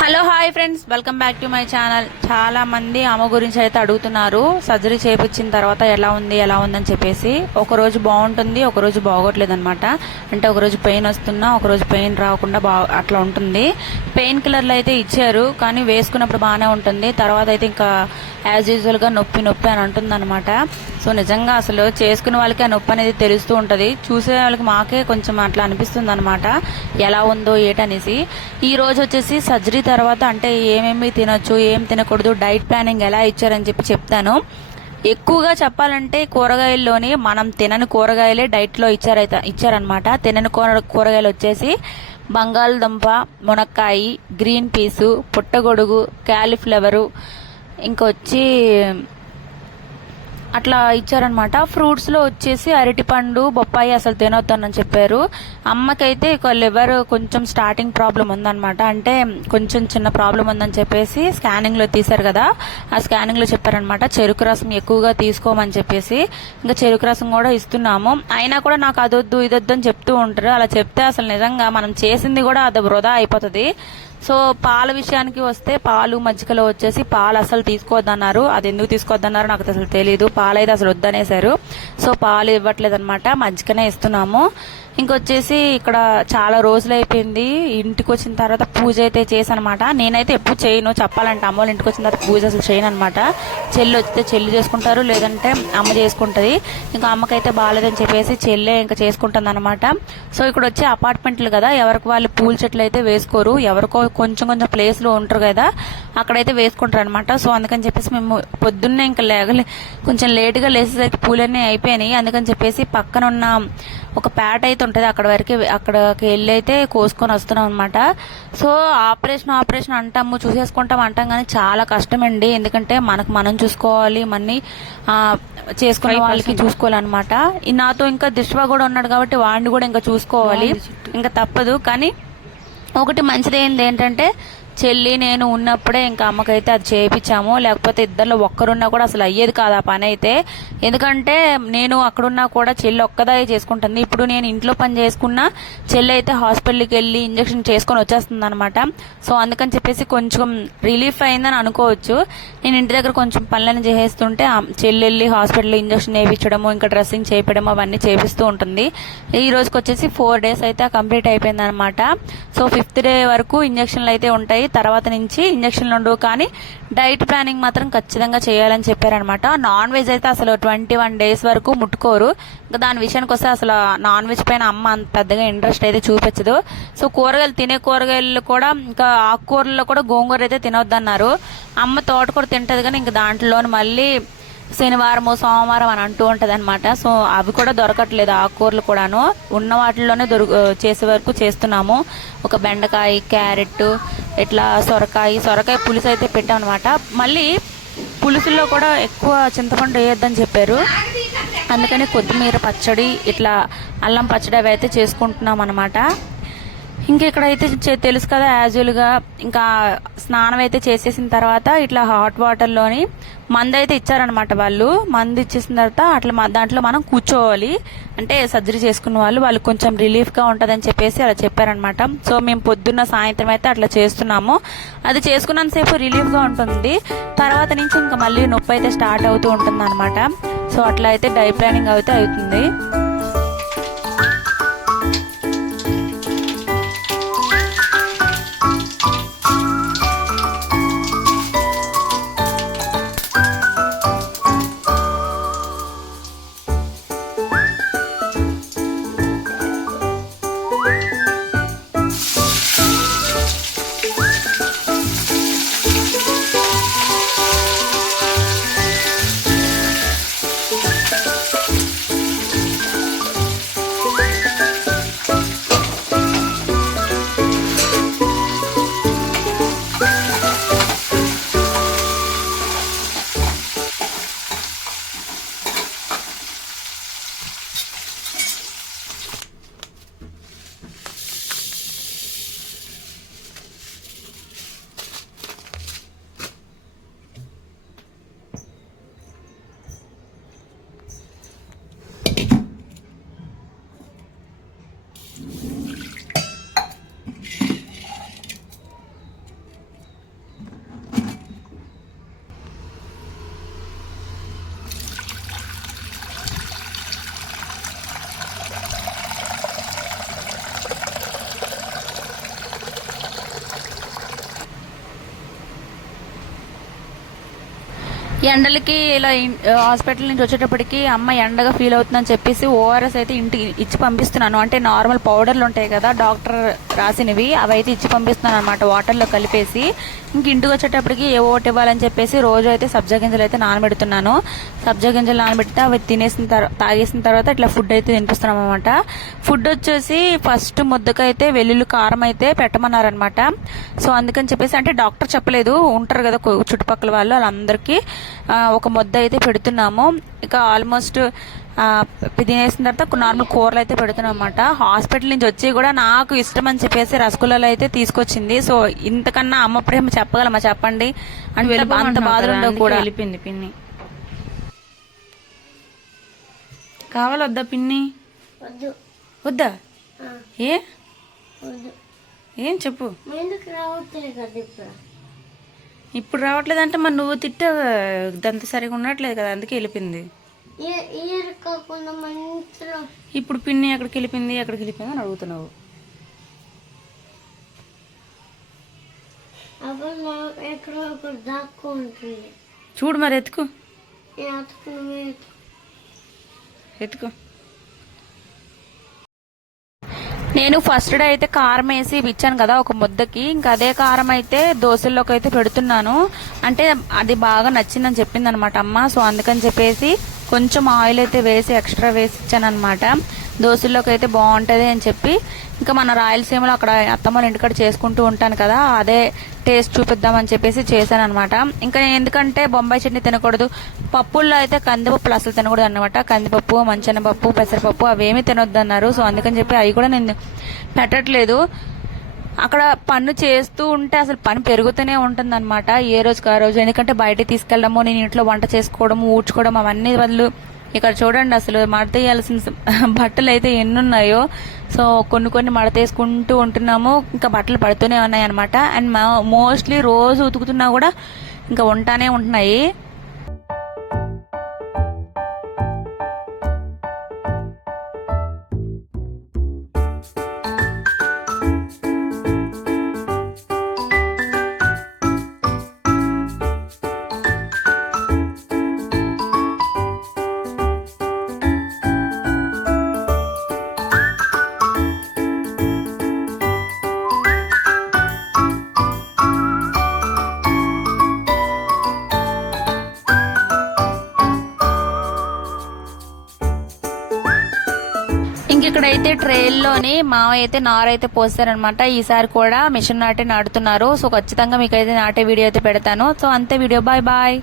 Hello hi friends. Welcome back to my channel. చాలా మంది అమ్మ గురించి అయితే అడుగుతున్నారు. సర్జరీ చేపించిన తర్వాత ఎలా ఉంది ఎలా ఉందని చెప్పేసి. ఒక రోజు బాగుంటుంది ఒక రోజు బాగోట్లేదు అనమాట అంటే ఒక రోజు పెయిన్ వస్తున్నా ఒక రోజు పెయిన్ రాకుండా బా అట్లా ఉంటుంది. పెయిన్ కిల్లర్లు అయితే ఇచ్చారు కానీ వేసుకున్నప్పుడు బాగానే ఉంటుంది. తర్వాత అయితే ఇంకా యాజ్ యూజువల్గా నొప్పి నొప్పి అని అంటుంది అనమాట సో నిజంగా అసలు చేసుకునే వాళ్ళకి ఆ నొప్పి అనేది తెలుస్తూ ఉంటుంది. చూసే వాళ్ళకి మాకే కొంచెం అట్లా అనిపిస్తుంది అనమాట ఎలా ఉందో ఏటనేసి. ఈ రోజు వచ్చేసి సర్జరీ తర్వాత అంటే ఏమేమి తినొచ్చు ఏం తినకూడదు డైట్ ప్లానింగ్ ఎలా ఇచ్చారని చెప్పి చెప్తాను. ఎక్కువగా చెప్పాలంటే కూరగాయల్లోని మనం తినని కూరగాయలే డైట్లో ఇచ్చారైతే ఇచ్చారనమాట తినని కూర కూరగాయలు వచ్చేసి బంగాళదుంప మునక్కాయ గ్రీన్ పీసు పుట్టగొడుగు క్యాలీఫ్లవరు ఇంకొచ్చి అట్లా ఇచ్చారనమాట. ఫ్రూట్స్లో వచ్చేసి అరటిపండు బొప్పాయి అసలు తినొద్దనని చెప్పారు. అమ్మకైతే ఒక లివర్ కొంచెం స్టార్టింగ్ ప్రాబ్లం ఉందనమాట. అంటే కొంచెం చిన్న ప్రాబ్లం ఉందని చెప్పేసి స్కానింగ్లో తీశారు కదా. ఆ స్కానింగ్లో చెప్పారనమాట చెరుకు రసం ఎక్కువగా తీసుకోమని చెప్పేసి. ఇంకా చెరుకు రసం కూడా ఇస్తున్నాము. అయినా కూడా నాకు అదొద్దు ఇదొద్దు అని చెప్తూ ఉంటారు. అలా చెప్తే అసలు నిజంగా మనం చేసింది కూడా అది వృధా అయిపోతుంది. సో పాల విషయానికి వస్తే పాలు మజ్జిగలో వచ్చేసి పాలు అసలు తీసుకోవద్దన్నారు. అది ఎందుకు తీసుకోవద్దన్నారు నాకు అసలు తెలియదు పాలు అయితే అసలు వద్దనేసారు సో పాలు ఇవ్వట్లేదు అనమాట మజ్జిగనే ఇస్తున్నాము. ఇంకొచ్చేసి ఇక్కడ చాలా రోజులు అయిపోయింది ఇంటికి వచ్చిన తర్వాత పూజ అయితే చేశానమాట నేనైతే ఎప్పుడు చేయను. చెప్పాలంటే అమ్మ వాళ్ళ ఇంటికి వచ్చిన తర్వాత పూజ అసలు చేయను అనమాట చెల్లి వస్తే చెల్లి చేసుకుంటారు లేదంటే అమ్మ చేసుకుంటుంది. ఇంకా అమ్మకైతే బాగాలేదని చెప్పేసి చెల్లె ఇంకా చేసుకుంటుంది అనమాట సో ఇక్కడ వచ్చే అపార్ట్మెంట్లు కదా. ఎవరికి వాళ్ళు పూల చెట్లు అయితే వేసుకోరు. ఎవరికో కొంచెం కొంచెం ప్లేస్లో ఉంటారు కదా. అక్కడైతే వేసుకుంటారు అనమాట సో అందుకని చెప్పేసి మేము పొద్దున్నే ఇంకా లేగలే. కొంచెం లేటుగా లేసేసరికి పూలన్నీ అయిపోయినాయి. అందుకని చెప్పేసి పక్కన ఉన్న ఒక ప్యాట్ అయితే ఉంటది అక్కడ వరకు అక్కడికి వెళ్ళి అయితే కోసుకొని వస్తున్నాం అనమాట సో ఆపరేషన్ ఆపరేషన్ అంటాము చూసేసుకుంటాం అంటాం కానీ చాలా కష్టమండి. ఎందుకంటే మనకు మనం చూసుకోవాలి మన్ని ఆ, చేసుకునే వాళ్ళకి చూసుకోవాలన్నమాట. నాతో ఇంకా దిష్వా కూడా ఉన్నాడు కాబట్టి వాడిని కూడా ఇంకా చూసుకోవాలి. ఇంకా తప్పదు. కానీ ఒకటి మంచిది ఏంది ఏంటంటే చెల్లి నేను ఉన్నప్పుడే ఇంకా అమ్మకైతే అది చేయించాము లేకపోతే ఇద్దరిలో ఒక్కరున్నా కూడా అసలు అయ్యేది కాదు ఆ పని అయితే. ఎందుకంటే నేను అక్కడున్నా కూడా చెల్లి ఒక్కదే చేసుకుంటుంది. ఇప్పుడు నేను ఇంట్లో పని చేసుకున్నా చెల్లి అయితే హాస్పిటల్కి వెళ్ళి ఇంజక్షన్ చేసుకొని వచ్చేస్తుంది అనమాట సో అందుకని చెప్పేసి కొంచెం రిలీఫ్ అయిందని అనుకోవచ్చు. నేను ఇంటి దగ్గర కొంచెం పనులను చేసేస్తుంటే చెల్లి వెళ్ళి హాస్పిటల్ ఇంజక్షన్ వేయించడము ఇంకా డ్రెస్సింగ్ చేయించడము అవన్నీ చేపిస్తూ ఉంటుంది. ఈ రోజుకి వచ్చేసి ఫోర్ డేస్ అయితే కంప్లీట్ అయిపోయింది అనమాట సో ఫిఫ్త్ డే వరకు ఇంజక్షన్లు అయితే ఉంటాయి. తర్వాత నుంచి ఇంజక్షన్లు ఉండవు. కానీ డైట్ ప్లానింగ్ మాత్రం ఖచ్చితంగా చేయాలని చెప్పారనమాట. నాన్ వెజ్ అయితే అసలు ట్వంటీ వన్ డేస్ వరకు ముట్టుకోరు. ఇంకా దాని విషయానికి వస్తే అసలు నాన్ వెజ్ పైన అమ్మ అంత పెద్దగా ఇంట్రెస్ట్ అయితే చూపించదు. సో కూరగాయలు తినే కూరగాయలు కూడా ఇంకా ఆకుకూరల్లో కూడా గోంగూర అయితే తినొద్దన్నారు. అమ్మ తోటకూర తింటది కానీ ఇంకా దాంట్లోని మళ్ళీ శనివారము సోమవారం అని అంటూ ఉంటది అనమాట సో అవి కూడా దొరకట్లేదు ఆకుకూరలు కూడాను. ఉన్న వాటిల్లోనే దొరు చేసే వరకు చేస్తున్నాము. ఒక బెండకాయ క్యారెట్ ఇట్లా సొరకాయ సొరకాయ పులుసు అయితే పెట్టాం అనమాట మళ్ళీ పులుసుల్లో కూడా ఎక్కువ చింతపండు వేయొద్దని చెప్పారు. అందుకని కొత్తిమీర పచ్చడి ఇట్లా అల్లం పచ్చడి అవి అయితే చేసుకుంటున్నాం అనమాట ఇంకా ఇక్కడైతే చె- తెలుసు కదా యాజ్గా ఇంకా స్నానం అయితే చేసేసిన తర్వాత ఇట్లా హాట్ వాటర్లోని మందు అయితే ఇచ్చారనమాట వాళ్ళు. మందు ఇచ్చేసిన తర్వాత అట్లా మ- దాంట్లో మనం కూర్చోవాలి. అంటే సర్జరీ చేసుకున్న వాళ్ళు వాళ్ళు కొంచెం రిలీఫ్గా ఉంటదని చెప్పేసి అలా చెప్పారనమాట సో మేము పొద్దున్న సాయంత్రం అయితే అట్లా చేస్తున్నాము. అది చేసుకున్నంత సేపు రిలీఫ్గా ఉంటుంది. తర్వాత నుంచి ఇంకా మళ్ళీ నొప్పి అయితే స్టార్ట్ అవుతూ ఉంటుంది అనమాట సో అట్లా అయితే డై ప్లానింగ్ అయితే అవుతుంది. ఎండలకి ఇలా హాస్పిటల్ నుంచి వచ్చేటప్పటికి అమ్మ ఎండగా ఫీల్ అవుతుందని చెప్పేసి ఓఆర్ఎస్ అయితే ఇంటికి ఇచ్చి పంపిస్తున్నాను. అంటే నార్మల్ పౌడర్లు ఉంటాయి కదా డాక్టర్ రాసినవి అవి అయితే ఇచ్చి పంపిస్తున్నాను అనమాట వాటర్లో కలిపేసి. ఇంక ఇంటికి వచ్చేటప్పటికి ఏ ఓటు ఇవ్వాలని చెప్పేసి రోజు అయితే సబ్జా గింజలు అయితే నానబెడుతున్నాను. సబ్జా గింజలు నానబెడితే అవి తినేసిన తర్వాత తాగేసిన తర్వాత ఇట్లా ఫుడ్ అయితే తినిపిస్తున్నాం అనమాట ఫుడ్ వచ్చేసి ఫస్ట్ ముద్దకైతే వెల్లుల్లి కారం అయితే పెట్టమన్నారనమాట సో అందుకని చెప్పేసి అంటే డాక్టర్ చెప్పలేదు. ఉంటారు కదా చుట్టుపక్కల వాళ్ళు వాళ్ళందరికీ. ఒక ముద్ద అయితే పెడుతున్నాము. ఇక ఆల్మోస్ట్ తినేసిన తర్వాత నార్మల్ కూరలు అయితే పెడుతున్నాం అనమాట హాస్పిటల్ నుంచి వచ్చి కూడా నాకు ఇష్టం అని చెప్పేసి రసగుల్లాలు అయితే తీసుకొచ్చింది. సో ఇంతకన్నా అమ్మ ప్రేమ చెప్పగలమా? చెప్పండి. అంటే అంత బాధలు ఉండవు కూడా. వెళ్ళిపోయింది పిన్ని. కావాలి వద్దా. పిన్ని వద్దు ఏ? ఏం చెప్పు? ఇప్పుడు రావట్లేదంటే మరి నువ్వు తిట్టావు దంత సరిగా ఉండట్లేదు కదా అందుకే వెళ్ళిపోయింది. ఇప్పుడు పిన్ని ఎక్కడికి వెళ్ళిపోయింది ఎక్కడికి వెళ్ళిపోయింది అని అడుగుతున్నావు. చూడు మరి ఎత్తుకు. అతుకుని ఎత్తుకో. నేను ఫస్ట్ డే అయితే కారం వేసి ఇచ్చాను కదా ఒక ముద్దకి. ఇంకా అదే కారం అయితే దోశల్లోకి అయితే పెడుతున్నాను. అంటే అది బాగా నచ్చిందని చెప్పింది అనమాట అమ్మ. సో అందుకని చెప్పేసి కొంచెం ఆయిల్ అయితే వేసి ఎక్స్ట్రా వేసి ఇచ్చాను అనమాట దోశల్లోకి అయితే బాగుంటుంది అని చెప్పి ఇంకా మన రాయలసీమలో అక్కడ అత్తమ్మల ఇంటికాడ చేసుకుంటూ ఉంటాను కదా అదే టేస్ట్ చూపిద్దామని చెప్పేసి చేశాను అనమాట ఇంకా నేను ఎందుకంటే బొంబాయి చట్నీ తినకూడదు పప్పుల్లో అయితే కందిపప్పులు అసలు తినకూడదు అనమాట కందిపప్పు మంచెనపప్పు పెసరపప్పు అవేమీ తినొద్దు అన్నారు సో అందుకని చెప్పి అవి కూడా నేను పెట్టట్లేదు. అక్కడ పన్ను చేస్తూ ఉంటే అసలు పని పెరుగుతూనే ఉంటుంది అనమాట ఏ రోజుకి ఆ రోజు. ఎందుకంటే బయటకి తీసుకెళ్ళడము నేను ఇంట్లో వంట చేసుకోవడము ఊడ్చుకోవడం అవన్నీ బదులు ఇక్కడ చూడండి అసలు మడతేయాల్సిన బట్టలు అయితే ఎన్ని ఉన్నాయో సో కొన్ని కొన్ని మడత వేసుకుంటూ ఉంటున్నాము. ఇంకా బట్టలు పడుతూనే ఉన్నాయి అనమాట అండ్ మోస్ట్లీ రోజు ఉతుకుతున్నా కూడా ఇంకా ఉంటానే ఉంటున్నాయి. ఇక్కడైతే ట్రైల్లోని మావ అయితే నారైతే పోస్తారనమాట. ఈసారి కూడా మిషన్ నాటే నాటుతున్నారు. సో ఖచ్చితంగా మీకైతే నాటే వీడియో అయితే పెడతాను. సో అంతే వీడియో. Bye bye.